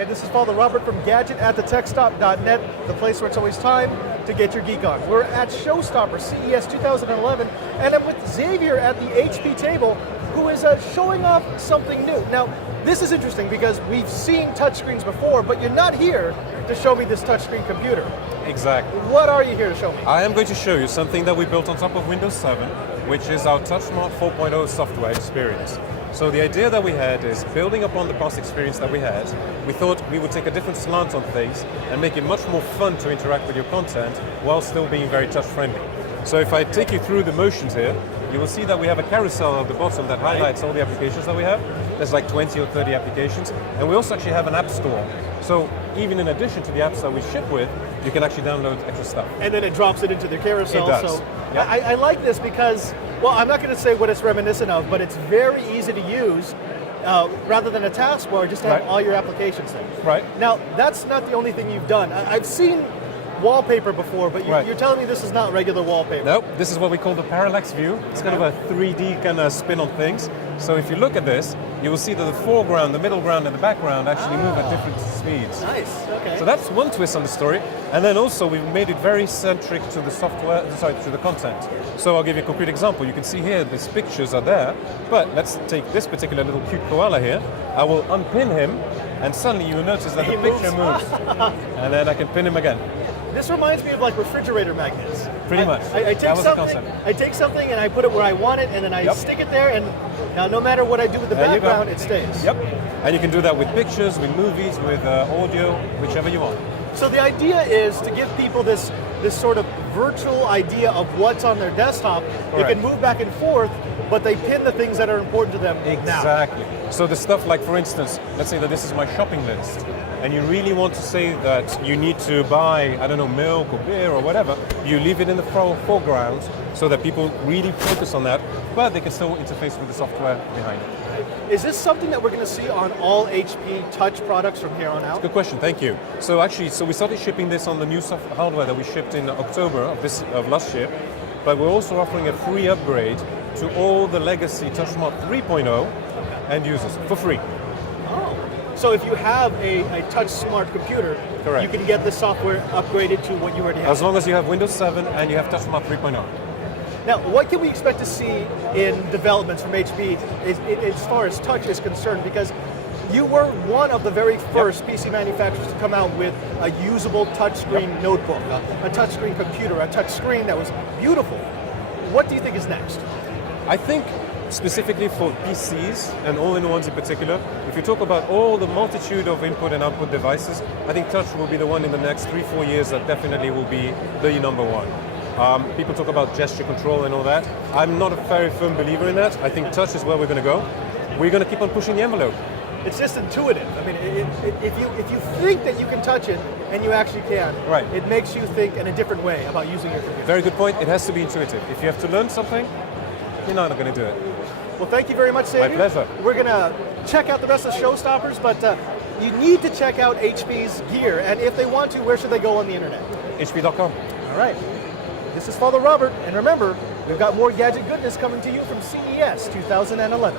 and this is Father Robert from Gadget at thetechstop.net, the place where it's always time to get your geek on. We're at Showstopper CES 2011, and I'm with Xavier at the HP table, who is showing off something new. Now, this is interesting because we've seen touchscreens before, but you're not here to show me this touchscreen computer. Exactly. What are you here to show me? I am going to show you something that we built on top of Windows 7, which is our TouchSmart 4.0 software experience. So the idea that we had is, building upon the past experience that we had, we thought we would take a different slant on things and make it much more fun to interact with your content while still being very touch-friendly. So if I take you through the motions here, you will see that we have a carousel at the bottom that highlights all the applications that we have. There's like 20 or 30 applications, and we also actually have an app store. So even in addition to the apps that we ship with, you can actually download extra stuff. And then it drops it into the carousel. It does. So Yep. I like this because, well, I'm not going to say what it's reminiscent of, but it's very easy to use. Rather than a taskbar, just to have all your applications there. Right. Now, that's not the only thing you've done. I've seen wallpaper before, but you're telling me this is not regular wallpaper. No, this is what we call the parallax view. It's kind of a 3D kind of spin on things. So if you look at this, you will see that the foreground, the middle ground, and the background actually move at different speeds. Nice, okay. So that's one twist on the story. And then also we've made it very centric to the software, to the content. So I'll give you a concrete example. You can see here these pictures are there, but let's take this particular little cute koala here. I will unpin him, and suddenly you will notice that the picture moves. And then I can pin him again. This reminds me of like refrigerator magnets. Pretty much. I That was the concept. I take something and I put it where I want it, and then I stick it there, and now no matter what I do with the background, it stays. Yep. And you can do that with pictures, with movies, with audio, whichever you want. So the idea is to give people this sort of virtual idea of what's on their desktop. They can move back and forth, but they pin the things that are important to them Exactly. now. So the stuff like, for instance, let's say that this is my shopping list, and you really want to say that you need to buy, I don't know, milk or beer or whatever, you leave it in the foreground so that people really focus on that, but they can still interface with the software behind it. Is this something that we're going to see on all HP Touch products from here on out? Good question, thank you. So actually, we started shipping this on the new hardware that we shipped in October of last year, but we're also offering a free upgrade to all the legacy TouchSmart 3.0 end users for free. Oh. So if you have a TouchSmart computer, you can get the software upgraded to what you already have. As long as you have Windows 7 and you have TouchSmart 3.0. Now, what can we expect to see in developments from HP as far as touch is concerned? Because you were one of the very first PC manufacturers to come out with a usable touchscreen notebook, a touchscreen computer, a touchscreen that was beautiful. What do you think is next? I think specifically for PCs and all-in-ones in particular, if you talk about all the multitude of input and output devices, I think touch will be the one in the next 3-4 years that definitely will be the number one. People talk about gesture control and all that. I'm not a very firm believer in that. I think touch is where we're going to go. We're going to keep on pushing the envelope. It's just intuitive. I mean, if you think that you can touch it, and you actually can, it makes you think in a different way about using your computer. Very good point. It has to be intuitive. If you have to learn something, you're not going to do it. Well, thank you very much, Xavier. My pleasure. We're going to check out the rest of the Showstoppers, but you need to check out HP's gear, and if they want to, where should they go on the internet? HP.com. All right. This is Father Robert, and remember, we've got more gadget goodness coming to you from CES 2011.